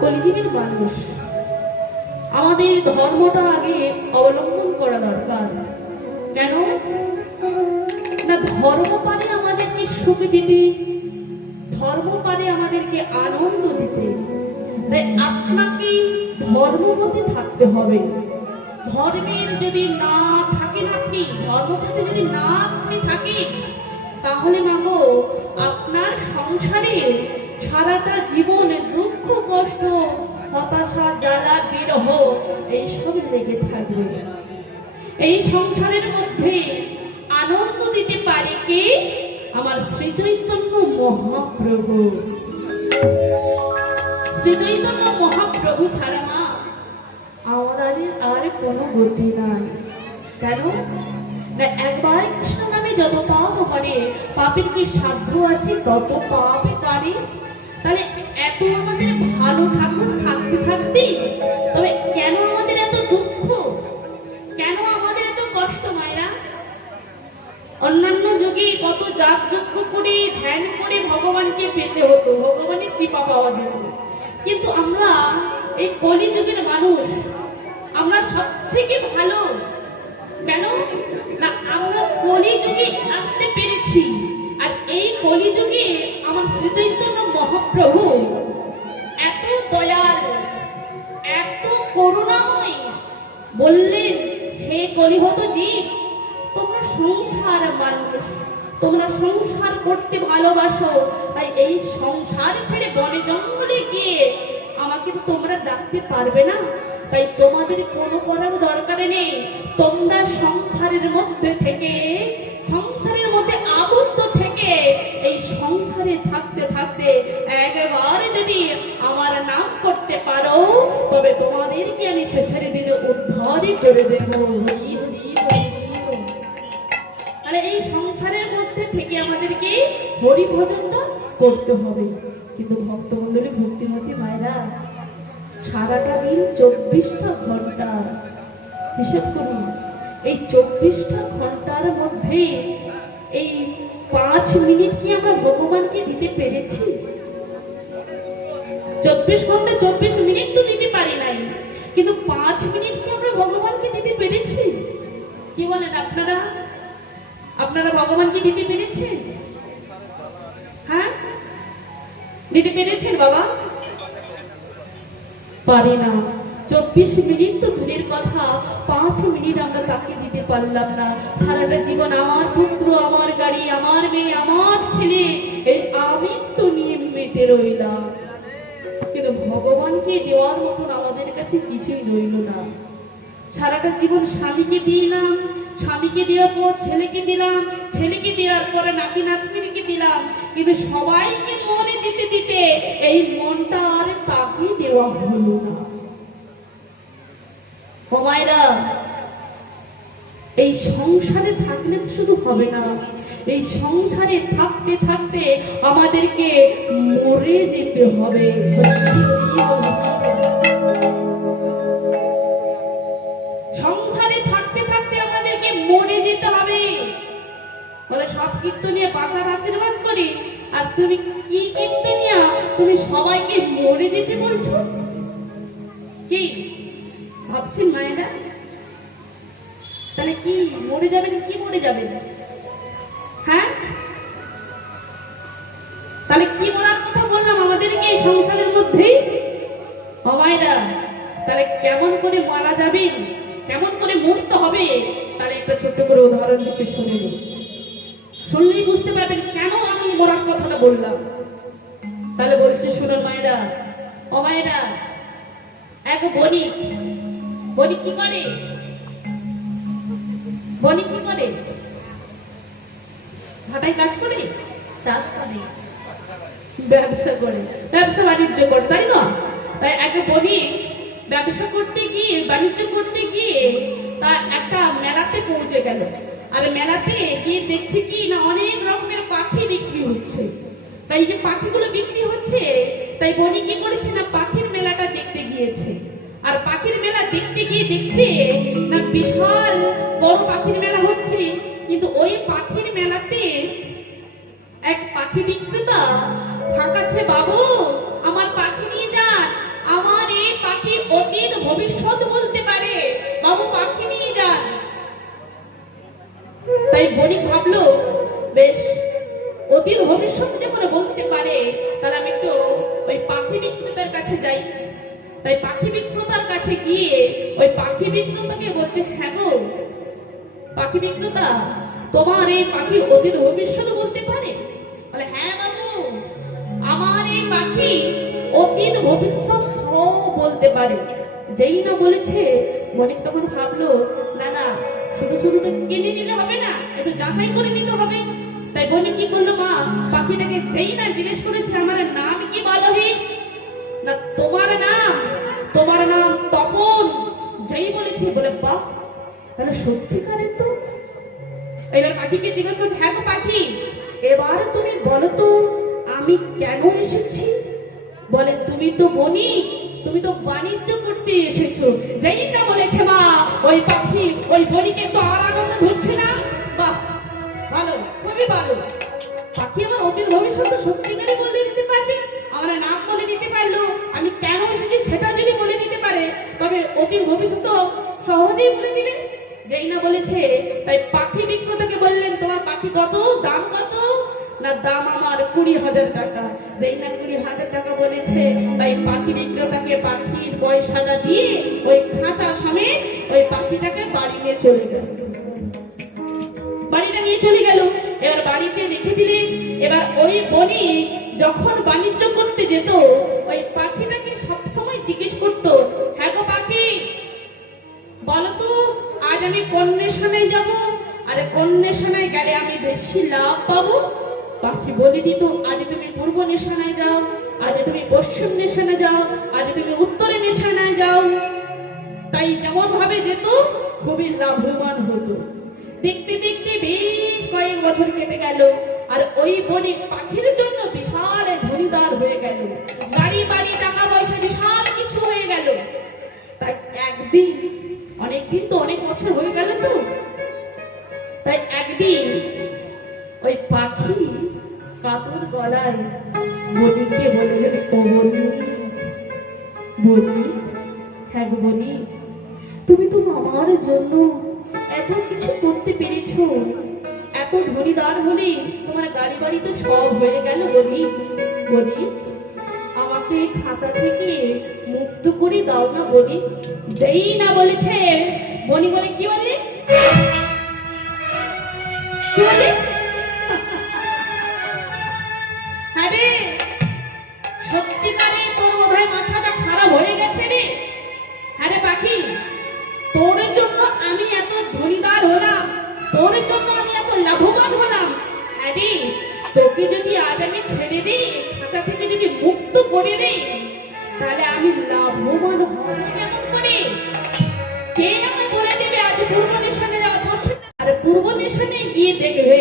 কলিযুগের মানুষ, আমাদের ধর্মটা আগে অবলম্বন করা দরকার। কেন না, ধর্ম পারে আমাদেরকে সুখ দিতে, ধর্ম পারে আমাদেরকে আনন্দ দিতে। তাই আপনাকে ধর্মপথে থাকতে হবে। ধর্মের যদি না থাকেন, আপনি ধর্মপথে যদি না আপনি থাকেন, তাহলে মাগো আপনার সংসারে সারাটা জীবনে দুঃখ কষ্ট হতাশা জ্বালা বিরহ এইসব লেগে থাকবে। এই সংসারের মধ্যে আনন্দ দিতে পারে কে? আমার শ্রী চৈতন্য মহাপ্রভু। শ্রী চৈতন্য মহাপ্রভু ছাড়া মা আমার আর কোনো গতি নাই। কেন না, একবার কৃষ্ণ নামে যত পাপ করে, পাপের কি সাধ্য আছে তত পাপ করে। তাহলে এত আমাদের ভালো ঠাকুর থাকতে থাকতে তবে কেন আমাদের এত দুঃখ, কেন আমাদের এত কষ্ট? মায়েরা, অন্যান্য যুগে কত যাগযজ্ঞ করে ধ্যান করে ভগবানকে পেতে হতো, ভগবানের কৃপা পাওয়া যেত। কিন্তু আমরা এই কলিযুগের মানুষ, আমরা সব থেকে ভালো। কেন না, আমরা কলিযুগে আসতে পেরেছি। আর এই কলিযুগে আমার শ্রী চৈতন্য মহাপ্রভু এত দয়াল, এত করুণাময়, বললেন হে কলিহত জীব, তোমরা সংসার মানুষ, তোমরা সংসার করতে ভালোবাসো, তাই এই সংসার ছেড়ে বনে জঙ্গলে গিয়ে আমাকে তো তোমরা ডাকতে পারবে না। তাই তোমাদের কোনো করার দরকার নেই। তোমরা সংসারের মধ্যে থেকে, সংসারের মধ্যে আবদ্ধ থেকে, এই সংসারে থাকতে থাকতে একবার যদি আমার নাম করতে পারো, তবে তোমাদেরকে আমি শেষের দিনে উদ্ধারই করে দেব। তাহলে এই সংসারের মধ্যে থেকে আমাদেরকে হরি ভজনটা করতে হবে। কিন্তু ভক্তমণ্ডলী, ভক্তিমতী মায়েরা, সারাটা দিন 24টা ঘন্টা হিসেব করুন। এই 24টা ঘন্টার মধ্যে এই 5 মিনিট কি আমরা ভগবানকে দিতে পেরেছি? 24 ঘন্টা 24 মিনিট তো দিতে পারি নাই, কিন্তু 5 মিনিট কি আমরা ভগবানকে দিতে পেরেছি? কি বলেন আপনারা? আপনারা ভগবানকে দিতে পেরেছেন? হ্যাঁ, দিতে পেরেছেন বাবা? পারি না। 24 মিনিট তো দূরের কথা, 5 মিনিট আমরা তাকে দিতে পারলাম না। সারাটা জীবন আমার পুত্র, আমার গাড়ি, আমার মেয়ে, আমার ছেলে, এই আমি তো নিয়ে মেতে রইলাম। কিন্তু ভগবানকে দেওয়ার মতন আমাদের কাছে কিছুই রইল না। সারাটা জীবন স্বামীকে দিলাম, স্বামীকে দেওয়ার পর ছেলেকে দিলাম, ছেলেকে দেওয়ার পরে নাতি নাতনিকে দিলাম, কিন্তু সবাইকে মনে দিতে দিতে এই মনটা আর তাকে দেওয়া হলো না। ও মায়েরা, এই সংসারে থাকলে শুধু হবে না, এই সংসারে থাকতে থাকতে আমাদেরকে মরে যেতে হবে। সংসারে থাকতে থাকতে আমাদেরকে মরে যেতে হবে। বলে সব কীর্তনিয়া বাঁচার আশীর্বাদ করি, আর তুমি কি কীর্তনিয়া, তুমি সবাইকে মরে যেতে বলছো? কি ভাবছেন মায়েরা? তাহলে কি মরে যাবেন? কি মরে যাবেন? হ্যাঁ, তাহলে কি মরার কথা বললাম আমাদেরকে এই সংসারের মধ্যেই? ও মায়েরা, তাহলে কেমন করে মারা যাবেন, কেমন করে মরতে হবে, তাহলে একটা ছোট্ট করে উদাহরণ দিচ্ছি, শুনে নিন। শুনলেই বুঝতে পারবেন কেন আমি মরার কথাটা বললাম। তাহলে বলছে, শুনুন মায়েরা, ও মায়েরা, এক বণিক, বণিক কি করে? বণিক কি করে? ভাটায় কাজ করে, চাষ করে, ব্যবসা করে, ব্যবসা বাণিজ্য করে, তাই না? তাই এক বণিক ব্যবসা করতে গিয়ে, বাণিজ্য করতে গিয়ে তা একটা মেলাতে পৌঁছে গেল। আর মেলাতে গিয়ে দেখছে কি না, অনেক রকমের পাখি বিক্রি হচ্ছে। তাই যে পাখিগুলো বিক্রি হচ্ছে, তাই বণিক কি করেছে না, পাখির মেলাটা দেখতে গিয়েছে। আর পাখির মেলা দেখতে গিয়ে দেখছে না, বিশাল বড় পাখির মেলা হচ্ছে। কিন্তু ওই পাখির মেলাতে এক পাখি বিক্রেতা থাকাচ্ছে, বাবু আমার পাখি নিয়ে যান, তাই পাখি বিক্রেতার কাছে গিয়ে ওই পাখি বিক্রেতাকে বলছে, হ্যাঁ গো পাখি বিক্রেতা, তোমার এই পাখি অতীত ভবিষ্যৎ বলতে পারে? বলে, হ্যাঁ বাবু, আমার এই পাখি অতীত ভবিষ্যৎ সব বলতে পারে। যেই না বলেছে, বণিক তখন ভাবলো, না না, শুধু শুধু তো কিনে নিলে হবে না, একটু যাচাই করে নিতে হবে। তাই বণিক কি করলো, মা পাখিটাকে যেই না জিজ্ঞেস করেছে, আমার নাম কি বলো হে? না তোমার নাম তপন। যেই বলেছে, বলে বাহ, তাহলে সত্যিকারের তো। এবার পাখিকে জিজ্ঞেস করছে, হ্যাঁ গো পাখি, এবার তুমি বলো তো আমি কেন এসেছি? বলে, তুমি তো বণিক, তুমি তো বাণিজ্য করতে এসেছো। যেই না বলেছে মা, ওই পাখি ওই বণিকের তো আর আনন্দ ধরছে না। বাহ, ভালো, খুবই ভালো। পাখি আমার অতীত ভবিষ্যৎ সত্যিকারই বলে দিতে পারবে, আমার নাম বলে দিতে পারলো, আমি কেন এসেছি সেটা যদি বলে দিতে পারে, তবে অতীত ভবিষ্যৎ সহজেই বলে দিবে। যেই না বলেছে, তাই পাখি বিক্রেতাকে বললেন, তোমার পাখি কত, দাম কত? না দাম আমার 20,000 টাকা। যেই না 20,000 টাকা বলেছে, তাই পাখি বিক্রেতাকে পাখির পয়সাটা দিয়ে ওই খাঁচা সমেত ওই পাখিটাকে বাড়ি নিয়ে চলে গেল। বাড়িটা নিয়ে চলে গেল, এবার বাড়িতে রেখে দিলেন। এবার ওই বণিক যখন বাণিজ্য করতে যেত, ওই পাখিটাকে সবসময় জিজ্ঞেস করতো, হ্যাঁ গো পাখি, বলতো আজ আমি কোন নেশানায় যাবো, আরে কোন নেশানায় গেলে আমি বেশি লাভ পাবো? পাখি বলে দিত, আজ তুমি পূর্ব নেশানায় যাও, আজ তুমি পশ্চিম নেশানায় যাও, আজ তুমি উত্তরে নেশানায় যাও। তাই যেমন ভাবে যেত, খুবই লাভবান হতো। দেখতে দেখতে বেশ কয়েক বছর কেটে গেল, আর ওই বণিক পাখির জন্য বিশাল ধনীদার হয়ে গেল, গাড়ি বাড়ি টাকা পয়সা বিশাল কিছু হয়ে গেল। তাই একদিন, অনেকদিন তো অনেক বছর হয়ে গেল তো, তাই একদিন ওই পাখি কাতর গলায় বণিককে বললেন, ও বণিক, হ্যাঁ গো বণিক, তুমি তো আমার জন্য এত কিছু করতে পেরেছো, এত ধনীদার হলে তোমার গাড়ি বাড়ি তো সব হয়ে গেল। বণিক, আমাকে খাঁচা থেকে মুক্ত করে দাও না বণিক। যেই না বলেছে, বণিক বলে, কি বললি, কি বললি? হ্যাঁ রে, সত্যিকারে তোর বোধহয় মাথাটা খারাপ হয়ে গেছে রে। হ্যাঁ রে পাখি, তোর জন্য আমি এত ধনীদার হলাম, তোর জন্য আমি এত লাভবান হলাম। হ্যাঁ রে, তোকে যদি আজ আমি ছেড়ে দিই, খাঁচা থেকে যদি মুক্ত করে দিই, তাহলে আমি লাভবান হব কেমন করে? কে আমাকে বলে দেবে আজ পূর্ব নেশানে যাওয়া, পশ্চিম? আর পূর্ব নেশানে গিয়ে দেখবে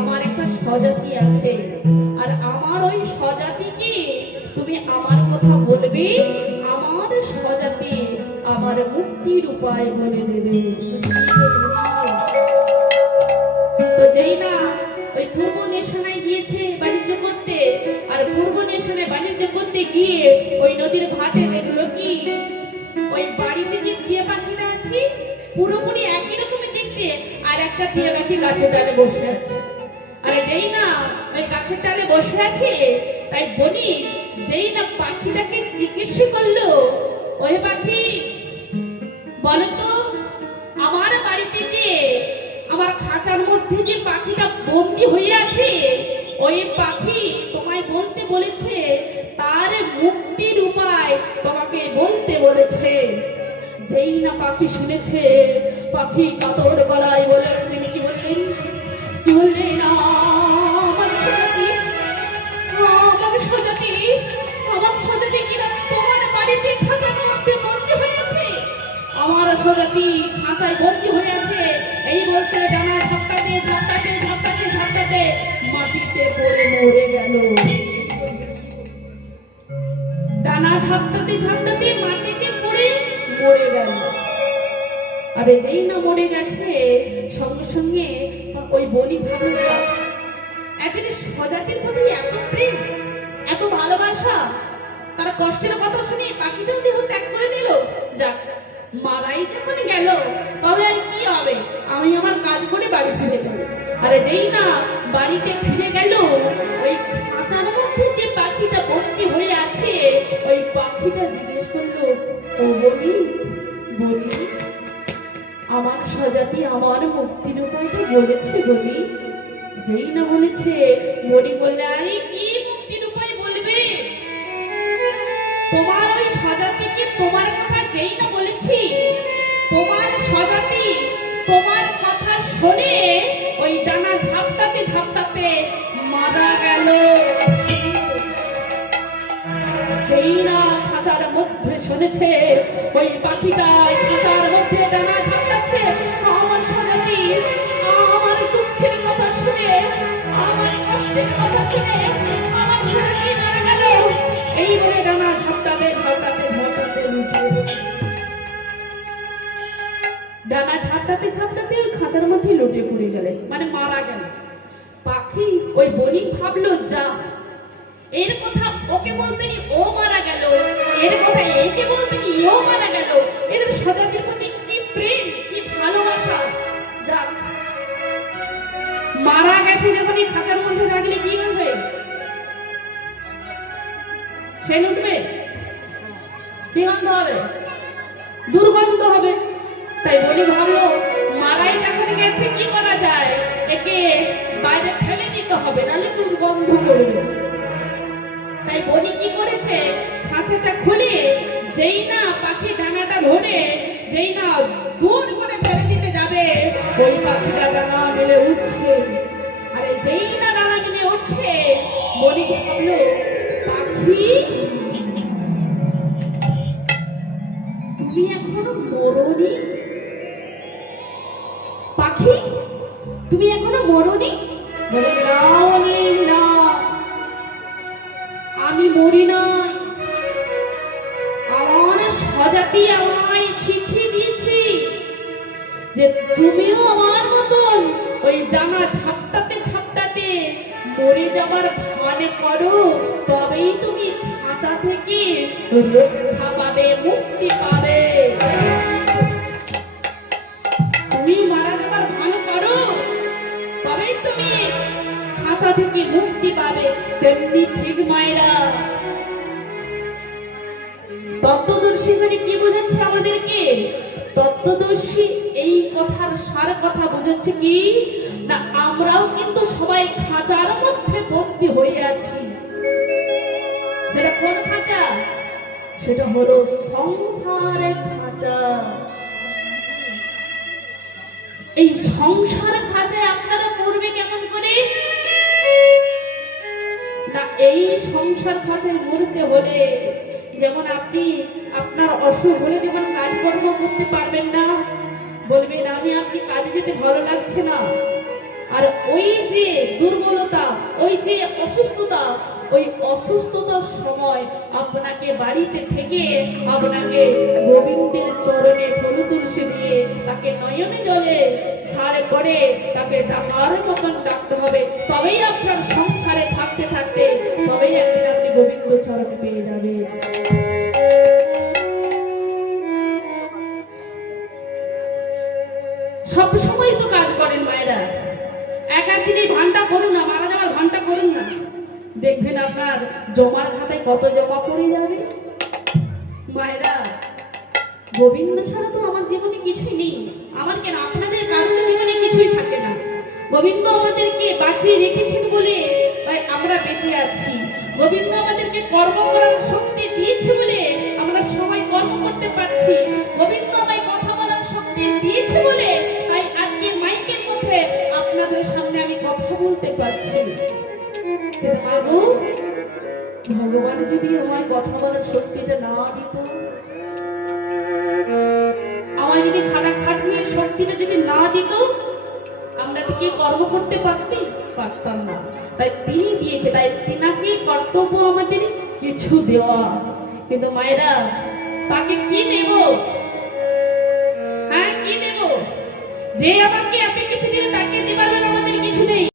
আমার একটা স্বজাতি আছে, আর আমার ওই স্বজাতিকে তুমি আমার কথা বলবে, আমার স্বজাতি আমার মুক্তির উপায় বলে দেবে। তো যেই না ওই পূর্ব নেশানায় গিয়েছে বাণিজ্য করতে, আর পূর্ব নেশানায় বাণিজ্য করতে গিয়ে ওই নদীর ঘাটে দেখলো কি, ওই বাড়িতে যে টিয়া পাখিরা আছে পুরোপুরি একই রকমের দেখতে, আর একটা টিয়া পাখি গাছের ডালে বসে আছে। আর যেই না ওই গাছের ডালে বসে আছে, তাই বণিক যেই না পাখিটাকে জিজ্ঞেস করলো, ওই পাখি, বলতো আমার বাড়িতে যে আমার খাঁচার মধ্যে যে পাখিটা বন্দি হয়ে আছে, ওই পাখি তোমায় বলতে বলেছে, তার মুক্তির উপায় তোমাকে বলতে বলেছে। যেই না পাখি শুনেছে, পাখি কাতর গলায় বললেন, কি বললেন, কি বললেন, আমার স্বজাতি, আমার স্বজাতি, আমার স্বজাতি কিনা তোমার বাড়িতে খাঁচার মধ্যে বন্দি হয়ে আছে, আমার স্বজাতি খাঁচায় বন্দি হয়ে আছে। এই বলতে ডানা ঝাপটাতে ঝাপটাতে ঝাপটাতে ঝাপটাতে মাটিতে পড়ে মরে গেল। ডানা ঝাপটাতে ঝাপটাতে মাটিতে পড়ে মরে গেল। আরে যেই না মরে গেছে, সঙ্গে সঙ্গে ওই বণিক ভাবলো, একেবারে স্বজাতির প্রতি এত প্রেম, এত ভালোবাসা, তারা কষ্টের কথা শুনে পাখিটাও দেহ ত্যাগ করে দিল। যাক, মারাই যখন গেল, তবে আর কি হবে, আমি আমার কাজ করে বাড়ি ফিরে যাবো। আরে যেই না বাড়িতে ফিরে গেল, ওই খাঁচার মধ্যে যে পাখিটা বন্দি হয়ে আছে, ওই পাখিটা জিজ্ঞেস করলো, ও বলি বলি, আমার স্বজাতি আমার মুক্তির উপায়টা বলেছে বলি। যেই না বলেছে, বলি বললে আরে কি মুক্তির উপায় বলবে? তোমার ওই স্বজাতিকে তোমার কথা যেই না বলেছি, তোমার স্বজাতি তোমার কথা শুনে ওই ডানা ঝাপটাতে ঝাপটাতে মারা গেল। যেই না খাঁচার মধ্যে শুনেছে ওই পাখিটা খাঁচার মধ্যে ডানা ঝাপটাচ্ছে, আমার স্বজাতি আমার দুঃখের কথা শুনে, আমার কষ্টের কথা শুনে আমার স্বজাতি মারা গেল। এই বলে ডানা ঝাপটাতে ঝাপটাতে ঝাপটাতে ডানা ঝাপটাতে ঝাপটাতে ওই খাঁচার মধ্যে লুটে পড়ে গেলেন, মানে মারা গেল। পাখি ওই বণিক ভাবলো, যা এর কথা ওকে বলতেনি ও মারা গেল, এর কথা একে বলতেনি ও মারা গেল। এদের স্বজাতির প্রতি কি প্রেম, কি ভালোবাসা! যাক, মারা গেছে যখন এই খাঁচার মধ্যে রাখলে কি হবে? সে উঠবে, কি গন্ধ হবে? দুর্গন্ধ হবে। তাই বলি ভাবলো, মারাই যখন গেছে কি করা যায়, একে বাইরে ফেলে দিতে হবে, নাহলে দুর্গন্ধ করবে। তাই বনি কি করেছে, খাঁচাটা খুলে যেই না পাখি ডানাটা ধরে যেই না দূর করে ফেলে দিতে যাবে, ওই পাখিটা ডানা মেলে উঠছে। আরে যেই না ডানা মেলে উঠছে, বনি ভাবলো, পাখি তুমি এখনো মরোনি? পাখি তুমি এখনো মরোনি? বলে না, আমি মরি নাই। আমার স্বজাতি আমায় শিখিয়ে দিয়েছে যে তুমিও আমার মতন ওই ডানা ঝাপটাতে ঝাপটাতে মরে যাবার ভানে করো, তবেই তুমি খাঁচা থেকে রক্ষা পাবে, মুক্তি পাবে। তুমি মারা যাবার ভান করো, তবেই তুমি খাঁচা থেকে মুক্তি পাবে। তেমনি ঠিক মায়েরা, তত্ত্বদর্শী মানে কি বুঝাচ্ছে আমাদেরকে? তত্ত্বদর্শী এই কথার সার কথা বুঝাচ্ছে কি না, আমরাও কিন্তু সবাই খাঁচার মধ্যে বন্দী হয়ে আছি। সেটা কোন খাঁচা? সেটা হলো সংসারের খাঁচা। এই সংসার খাঁচায় আপনারা পড়বে কেমন করে না? এই সংসার খাঁচায় মরতে হলে, যেমন আপনি আপনার অসুখ হলে যেমন কাজকর্ম করতে পারবেন না, বলবেন আমি আজকে কাজে যেতে ভালো লাগছে না, আর ওই যে দুর্বলতা, ওই যে অসুস্থতা, ওই অসুস্থতার সময় আপনাকে বাড়িতে থেকে আপনাকে গোবিন্দের চরণে ফুল তুলসী দিয়ে তাকে নয়নে জলে ছাড় করে তাকে ডাকার মতন ডাকতে হবে। তবেই আপনার সংসারে থাকতে থাকতে তবেই একদিন আপনি গোবিন্দ চরণ পেয়ে যাবেন। সব সময় তো কাজ করেন মায়েরা, একদিন এই ভানটা করুন না, মারা যাওয়ার ভানটা করুন না, দেখবেন আপনার জমার খাতায় কত জমা পড়ে যাবে। মায়েরা, গোবিন্দ ছাড়া তো আমার জীবনে কিছুই নেই। আমার কেন, আপনাদের কারণে জীবনে কিছুই থাকে না। গোবিন্দ আমাদেরকে বাঁচিয়ে রেখেছেন বলে তাই আমরা বেঁচে আছি। গোবিন্দ আমাদেরকে কর্ম করার শক্তি দিয়েছে বলে আমরা সবাই কর্ম করতে পারছি। গোবিন্দ আমায় কথা বলার শক্তি দিয়েছে বলে তাই আজকে মাইকের মধ্যে আপনাদের সামনে আমি কথা বলতে পারছি। ভগবান যদি আমায় কথা বলার শক্তিটা না দিত, আমায় যদি খাটাখাটনির শক্তিটা যদি না দিত, আমরা কি কর্ম করতে পারতাম না। তাই তিনি দিয়েছে, তাই তিনাকে কর্তব্য আমাদের কিছু দেওয়া। কিন্তু মায়েরা, তাকে কি দেব? হ্যাঁ, কি দেব? যে আমাকে এত কিছু দিলে তাকে দিবার বেলা আমাদের কিছু নেই।